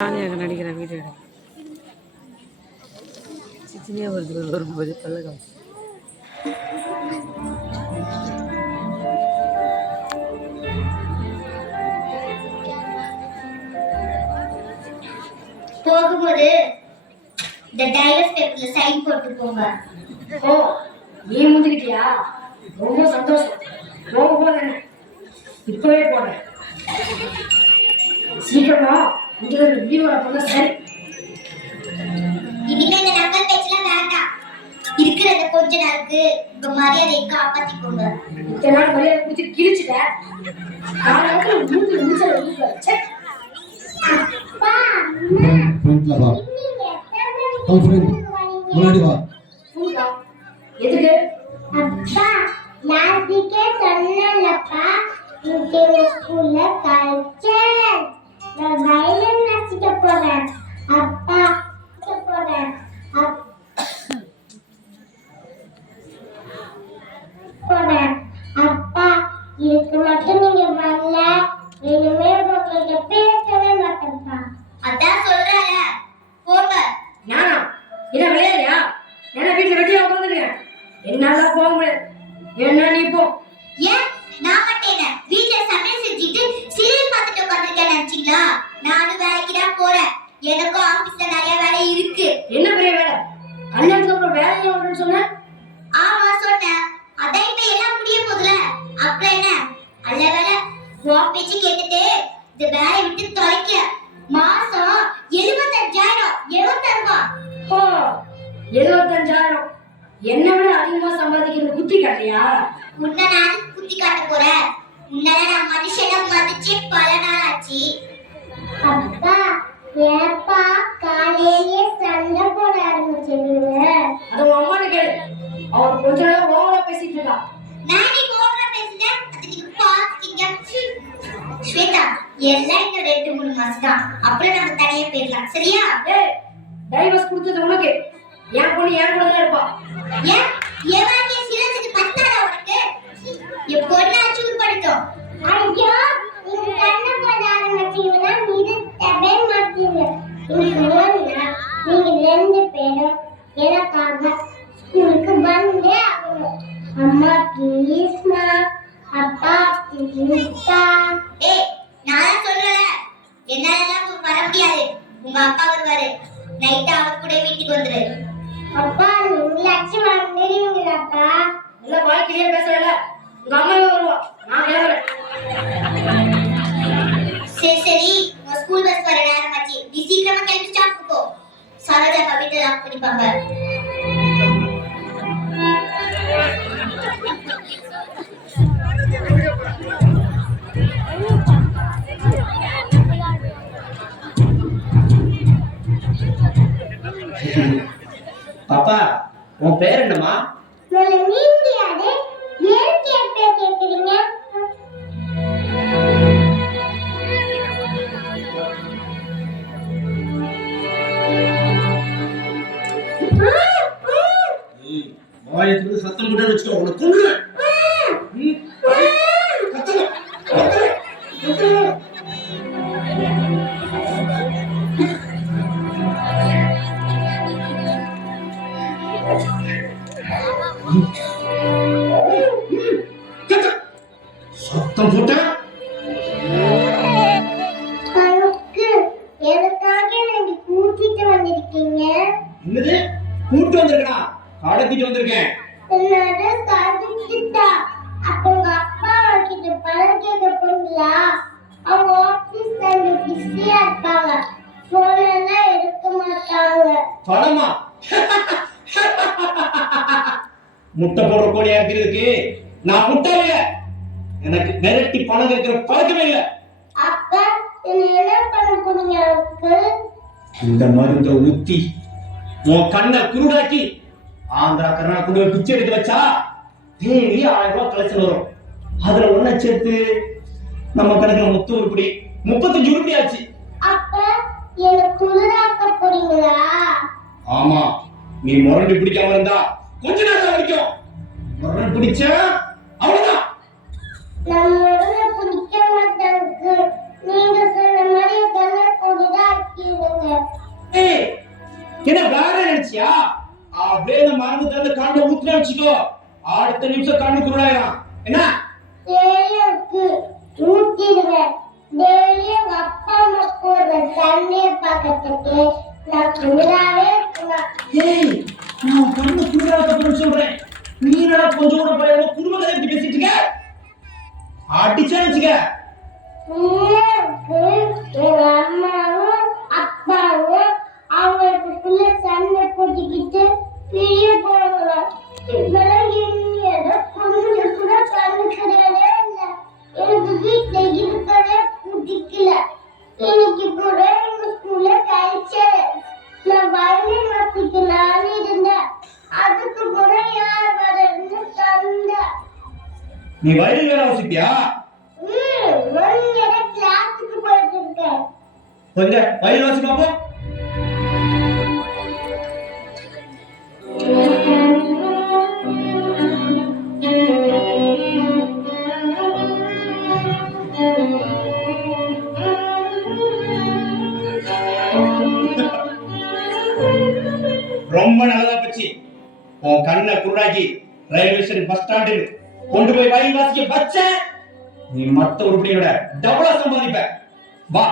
நடிக்கிற வீடியோ சிச்சினியா வருது வரும்போது பல்ல காசு போகும்போது இந்த டைவர்ஸ் பேப்பர்ல சைன் போட்டு போங்க. ஓ, நீ முடிக்கிட்டியா? ரொம்ப சந்தோஷம். போறேன், இப்பவே போறேன். சீக்கிரமா இங்க வீடியோல போங்க. சரி, இனிமே இந்த நக்கல் பேச்செல்லாம் வேண்டாம். இருக்கிறத கொஞ்ச நாளுக்கு உங்க மரியாதையை காப்பாத்திக்கோங்க. இத்தனை நாள் மரியாதை குடிச்சு கிழிச்சுட்டேன். காலத்துல மூணு நிமிஷம் வச்சு முன்னாடி வா. எதுக்கு? அப்பா, நாளைக்கே சொன்னேன்லப்பா, இந்த ஸ்கூல்ல கல்ச்சர் நான் வயலின் வாசிக்க போறேன். அப்பா போறேன் போறேன். அப்பா, இதுக்கு மட்டும் நீங்க வரல, இனிமே உங்ககிட்ட பேசவே மாட்டேன்ப்பா. அதான் சொல்றேன், போங்க. நானா என்ன விளையாடியா? என்ன வீட்டுல வெட்டியா உட்காந்துருக்கேன். என்னால போக முடியாது. என்ன நீ போ. ஏன் நான் மட்டும் வீட்டுல சமையல் செஞ்சுட்டு சீரியல் பார்த்துட்டு உட்காந்துருக்கேன் நினைச்சீங்களா? நானும் வேலைக்கு தான் போறேன். எனக்கும் ஆபீஸ்ல நிறைய வேலை இருக்கு. என்ன பெரிய வேலை? கல்யாணத்துக்கு அப்புறம் வேலையை ஒன்றுன்னு சொன்ன? ஆமா சொன்னேன். அதான் இப்ப எல்லாம் முடிய போதுல, அப்புறம் என்ன? அல்ல வேலை உன் பேச்சு கேட்டுட்டு இந்த வேலையை விட்டு தொலைக்க மாசம் 75,000 எழுபத்தருவா. ஓ, 75,000 என்ன விட அதிகமா சம்பாதிக்கிறது புத்தி காட்டியா? முன்ன நான் குத்தி காட்ட போறேன். முன்னால நான் மனுஷனை மதிச்சு பல நாள் ஆச்சு. அப்பா, ஏப்பா காலையிலே சண்டை போட ஆரம்பிச்சிருங்க? அது உன் அம்மாட்ட கேளு. அவர் கொஞ்ச நேரம் ஓவரா பேசிட்டு இருக்கா. நானே ஓவரா பேசுறேன், அது நீங்க பாத்தீங்க. ஸ்வேதா, எல்லாம் இந்த 2-3 மாசம் தான், அப்புறம் நம்ம தனியா போயிடலாம். சரியா? ஏய், டைவர்ஸ் கொடுத்தது உனக்கு. என் பொண்ணு என் கூட தான் இருப்பா. ஏன் எவனே சிறந்தது பத்தாடா உனக்கு? என் பொண்ணா சூர் படுத்தோம். ஐயோ, நீங்க கண்ண போட ஆரம்பிச்சீங்கன்னா நிறுத்தவே மாட்டீங்க. நீங்க 2 பேரும் எனக்காக ஸ்கூலுக்கு வந்தே ஆகணும். அம்மா ப்ளீஸ்மா, அப்பா ப்ளீஸ்டா. ஏய், நான் சொல்றேன், என்னாலலாம் வர முடியாது. உங்க அப்பா வருவாரு, நைட் அவர் கூட வீட்டுக்கு வந்துரு. அப்பா, நீங்களாச்சும் வந்துடுவீங்களாப்பா? எல்லாம் வாய்க்கிலேயே பேசுறல. உங்க அம்மாவே வருவா. நான் கிளம்புறேன். சரி, உங்க ஸ்கூல் பஸ் வர நேரமாச்சு. நீ சீக்கிரமா கிளம்பி ஸ்டாப்க்கு போ. சரோஜா வீட்டை லாக் பண்ணிப்பாங்க. பாப்பா, உன் பேர் என்னம்மா? நீங்க யாரு? ஏன் கேக்குறீங்க? வாயத்துக்கு சத்தம் கூட வச்சுக்கோ, உனக்கு கொன்னுவேன். சத்தம் போட்ட எனக்காக நீங்க கூட்டிட்டு வந்திருக்கீங்க. என்னது கூட்டு வந்திருக்கா? கடத்திட்டு வந்திருக்கேன். என்னது கடத்திட்டா? அப்ப உங்க அப்பா கிட்ட பணம் கேட்க போனீங்களா? அவங்க ஆபீஸ்ல பிஸியா இருப்பாங்க, போன் எல்லாம் எடுக்க மாட்டாங்க. பணமா? முட்டை போடுற கோழியா இருக்கிறதுக்கு நான் முட்டை இல்ல. எனக்கு மிரட்டி பணம் கேட்கிற பழக்கமே இல்ல. அப்ப என்ன பண்ண போறீங்க அங்கிள்? இந்த மருந்தை ஊத்தி உன் கண்ணை குருடாக்கி ஆந்திரா கர்நாடகா பிச்சை எடுத்து வச்சா டெய்லி 1000 ரூபாய் கலெக்ஷன் வரும். அதுல ஒன்ன சேர்த்து நம்ம கணக்குல மொத்தம் உருப்படி 35 உருப்படி ஆச்சு. அப்ப என்ன குருடாக்க போறீங்களா? ஆமா, நீ முரண்டு பிடிக்காம இருந்தா கொஞ்ச நேரம் வரைக்கும். முரண்டு பிடிச்சா அவ்வளவுதான். நம்ம பிடிக்க மாட்டாங்க. நீங்க சொன்ன மாதிரி கண்ணை குருடாக்கி மாட்டேன். ஏய் என்ன வேற நினைச்சியா அப்படியே இந்த மருந்து தந்து கண்ணை ஊத்துனா வச்சுக்கோ அடுத்த நிமிஷம் கண்ணு குருடாயிரும் என்ன டெய்லிக்கு ஊத்திடுவேன். டெய்லி உங்க அப்பா அம்மா போடுற தண்ணியை பார்க்கறதுக்கு நான் குளிராவே இருக்கலாம். ஏய் நான் கண்ணு குருடாக்க சொல்றேன் நீ என்னடா கொஞ்சம் கூட போய் குடும்ப கதை பத்தி பேசிட்டு இருக்க அடிச்சா வச்சுக்க எங்க அம்மாவும் அப்பாவும் அவங்களுக்குள்ள சண்டை போட்டுக்கிட்டு பிரிய போறாங்க. இப்பெல்லாம் என்னோட கொஞ்சம் கூட கண்டுக்கிறதே இல்ல. எனக்கு வீட்டுல இருக்கவே பிடிக்கல. இன்னைக்கு கூட எங்க ஸ்கூல்ல கல்ச்சர் நான் வயலின் வாசிக்கலான்னு இருந்தேன். அதுக்கு கூட யார் வரன்னு தந்த. நீ வயலின் வேற வாசிப்பியா கிளாஸுக்கு போயிட்டு இருக்கேன். கொஞ்சம் வயலின் வாசி பாப்போம் ரொம்ப நல்லதா பச்சி உன் கண்ணை குருடாக்கி ரயில்வே ஸ்டேஷன் பஸ் ஸ்டாண்டு கொண்டு போய் வயலின் வாசிக்க வச்ச நீ மத்த உருப்படியோட டபுளா சம்பாதிப்ப வா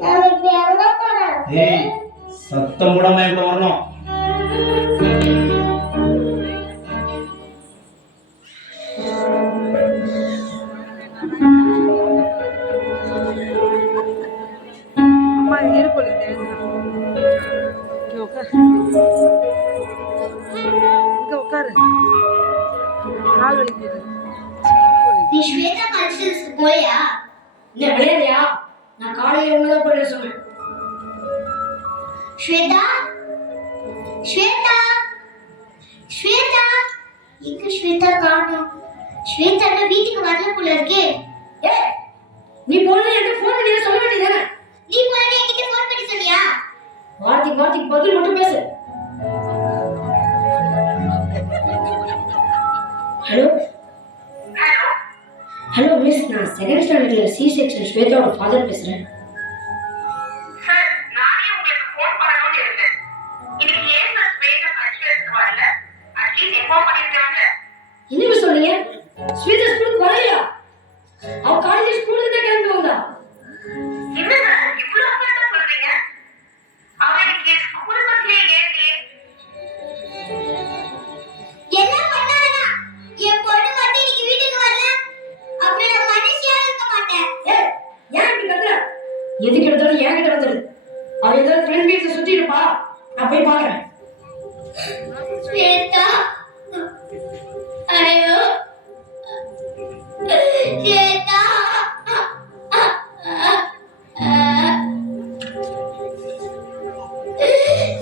நாளைக்கு எங்க போறோம்? ஏய் சத்தம் போடாம என் கூட வரணும் அம்மா இருப்பொழு இங்க உட்காரு இங்க உட்காரு கால் வலிக்குது நீ ஸ்வேதா கல்ச்சரல்ஸ்க்கு போறியா? இல்ல விளையாடியா நான் காலையில ஒண்ணுதான் போட சொன்னேன். ஸ்வேதா ஸ்வேதா ஸ்வேதா எங்க ஸ்வேதா காணோம்? ஸ்வேதா என்ன வீட்டுக்கு வரல போல இருக்கே. ஏய் நீ போன என்கிட்ட ஃபோன் பண்ணி சொல்ல வேண்டியதானே? நீ போனே என்கிட்ட ஃபோன் பண்ணி சொன்னியா? வார்த்தைக்கு பதில் மட்டும் பேசு. ஹலோ ஹலோ மிஸ் நான் செகண்ட் ஸ்டாண்டர்ட்ல சி செக்ஷன் ஸ்வேதாவோட ஃபாதர் பேசுறேன். சார் நானே உங்களுக்கு ஃபோன் பண்ணணும்னு இருந்தேன். இன்னைக்கு ஏன் சார் ஸ்வேதா கல்ச்சரல்ஸ்க்கு வரல? அட்லீஸ்ட் இன்ஃபார்ம் பண்ணிருக்காங்க. என்ன மிஸ் சொன்னீங்க? ஸ்வேதா ஸ்கூலுக்கு வரலையா? அவ காலேஜ் ஸ்கூலுக்கு தான் கிளம்பி வந்தா. என்ன சார் இவ்வளவு அசால்ட்டா சொல்றீங்க? அவ இன்னைக்கு ஸ்கூல் பஸ்லயே ஏறலையே. என்ன பண்ணானா? என் பொண்ணு மட்டும் இன்னைக்கு வீட்டுக்கு வரல. அப்புறம் நான் மனுஷியா இருக்க மாட்டேன். ஏய் ஏன் இப்படி கத்துற? எதுக்கு எடுத்தாலும் என்கிட்ட வந்துரு. அவ ஏதாவது ஃப்ரெண்ட் வீட்ல சுத்தி இருப்பா. நான் போய் பார்க்கறேன். ஸ்வேதா ஐயோ ஸ்வேதா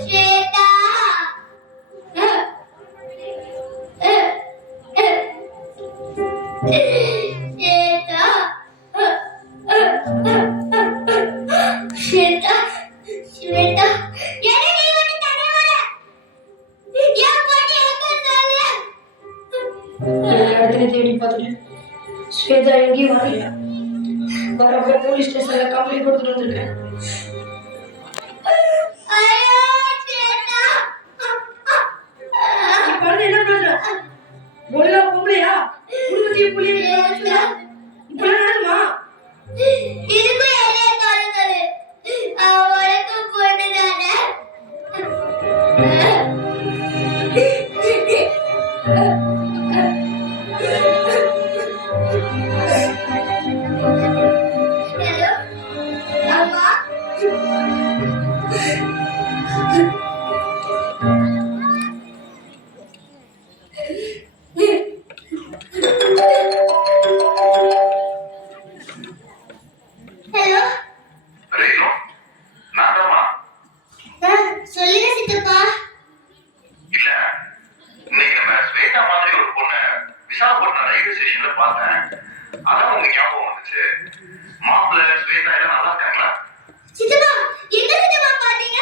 ஸ்வேதா ஸ்வேதா ஸ்வேதா ஸ்வேதா என்ன நீ வந்து தனியா வர? ஏன் பாட்டி எனக்கு சொல்லல? எல்லா இடத்துலயும் தேடி பார்த்துட்டேன். ஸ்வேதா எங்கேயும் வரலையா? வரப்ப போலீஸ் ஸ்டேஷன்ல கம்ப்ளைண்ட் கொடுத்துட்டு வந்திருக்கேன். ஐயோ ஸ்வேதா நீ குழந்தை என்ன பண்ற? ஒழுங்கா பொம்பளையா? குடும்பத்தையும் புள்ளிய இப்பெல்லாம் நடக்குமா? இதுக்கும் என்ன காரணங்களே? அவளுக்கு பொண்ணுதானே? ஹலோ அம்மா ஹலோ ரேணு நான்தாம்மா. சொல்லுங்க சித்தப்பா. இல்ல இன்னைக்கு நம்ம ஸ்வேதா மாதிரி ஒரு பொண்ணை விசாகப்பட்டினம் ரயில்வே ஸ்டேஷன்ல பார்த்தேன். அதான் உங்க ஞாபகம் வந்துச்சு. மாப்பிள்ள ஸ்வேதா எல்லாம் நல்லா இருக்காங்களா? சித்தப்பா எங்க சித்தப்பா பாத்தீங்க?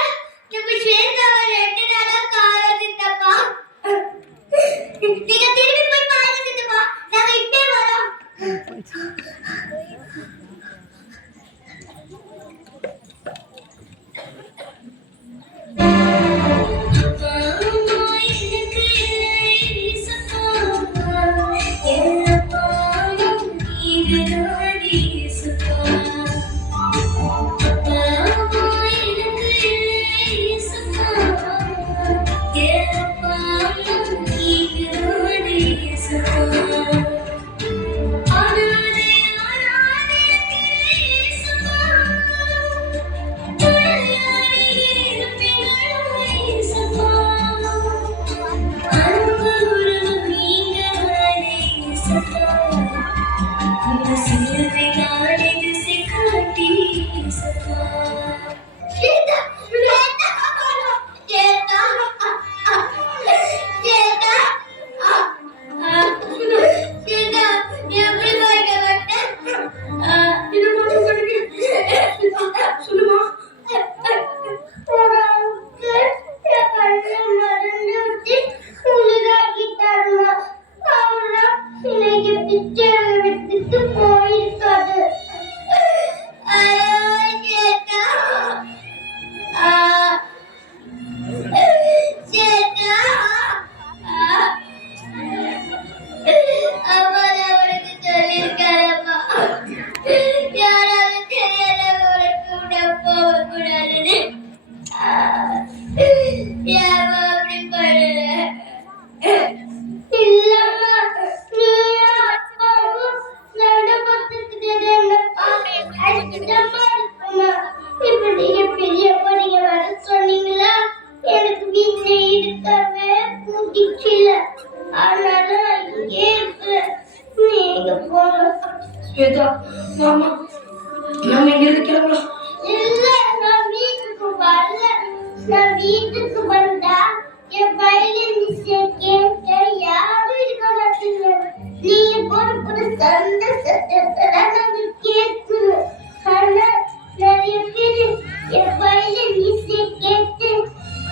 இருக்குது. ஏன் அப்படி பண்ணுற? இல்லம்மா, நீயும் அப்பாவும் நடு பத்துக்கிட்டது என்னப்பா? கஷ்டமா இருக்குமா? இப்ப நீங்க பெரியப்பா நீங்க வர சொன்னீங்களா? எனக்கு வீட்டுல இருக்கவே பிடிக்கல. அதனால நான் இங்கே இருக்கிறேன். நீங்க போங்க. ஸ்வேதா மாமா நம்ம இங்க இருந்து கிளம்பலாம். இல்ல, நான் வீட்டுக்கு வரல. நான் வீட்டுக்கு வந்தா என் வயலின் கேட்க யாரும் இருக்க மாட்டீங்க. நீங்க போற சண்டை சத்தத்தெல்லாம் நாங்க கேட்கணும். ஆனா நிறைய பேர் என் வயலின் இசை கேட்டு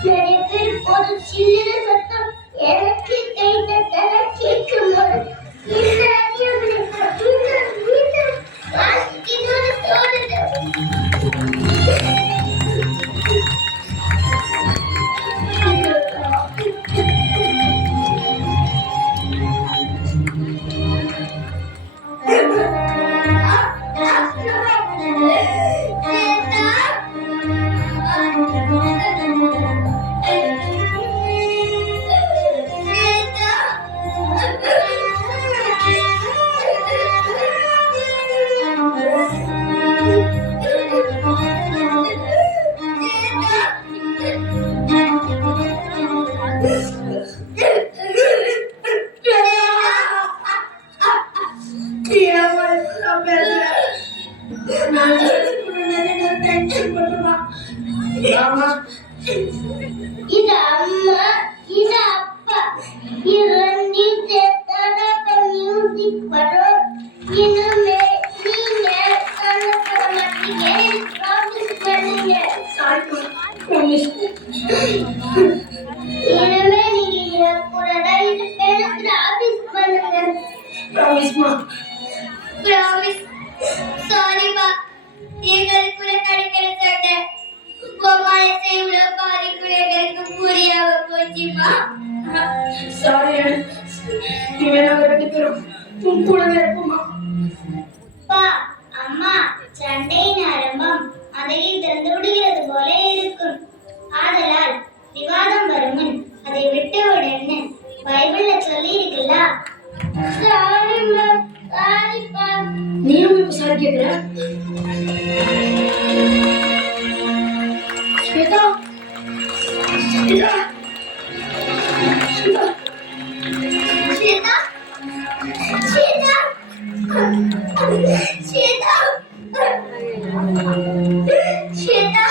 நிறைய பேர் போற சில்லற சத்தம் எனக்கு கை தட்டெல்லாம் கேட்கும்போது இந்த அறிவுரை வாசிக்கணும்னு தோணுது. இது அம்மா, இது அப்பா. இது ரெண்டையும் சேர்த்தாதான் மியூசிக் வரும். இனிமே நீங்க கண்ணப்பட மாட்டீங்க. ப்ராமிஸ் பண்ணுங்க. இனிமே நீங்க என் கூட தான் இருப்பேன்னு ப்ராமிஸ் பண்ணுங்க. ப்ராமிஸ்மா. ப்ராமிஸ். சாரிப்பா, எங்களுக்குள்ள நடக்கிற சண்டை மனசை இவ்வளோ பாதிக்குள்ள எங்களுக்கு புரியாம போச்சுமா. சாரி, இனிமே நாங்க 2 பேரும் உன் கூடவே இருப்போமா. அப்பா, அம்மா, சண்டையின் ஆரம்பம் அதையில் திறந்து விடுகிறது போல இருக்கும். ஆதலால் விவாதம் வரும் முன் அதை விட்டு விடுன்னு பைபிள்ல சொல்லி இருக்குல்ல. சாரிம்மா, சாரிப்பா. நீயும் இப்ப சாரி கேக்குற? ஸ்வேதா, ஸ்வேதா, ஸ்வேதா, ஸ்வேதா, ஸ்வேதா, ஸ்வேதா,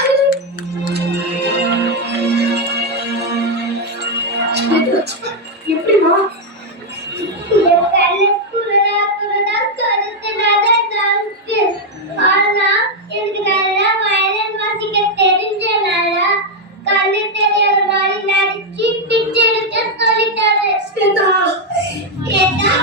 ஸ்வேதா. எப்படிமா? என் கண்ணு குருடா குருடா கருத்துனாதான் இருக்கு. ஆனா எனக்கு நல்லா வயலின் வாசிக்க தெரிஞ்சனால கண்ணு தெரியாத மாதிரி நடிச்சு பிச்சை எடுக்க சொல்லிட்டாரு. ஸ்வேதா, ஸ்வேதா,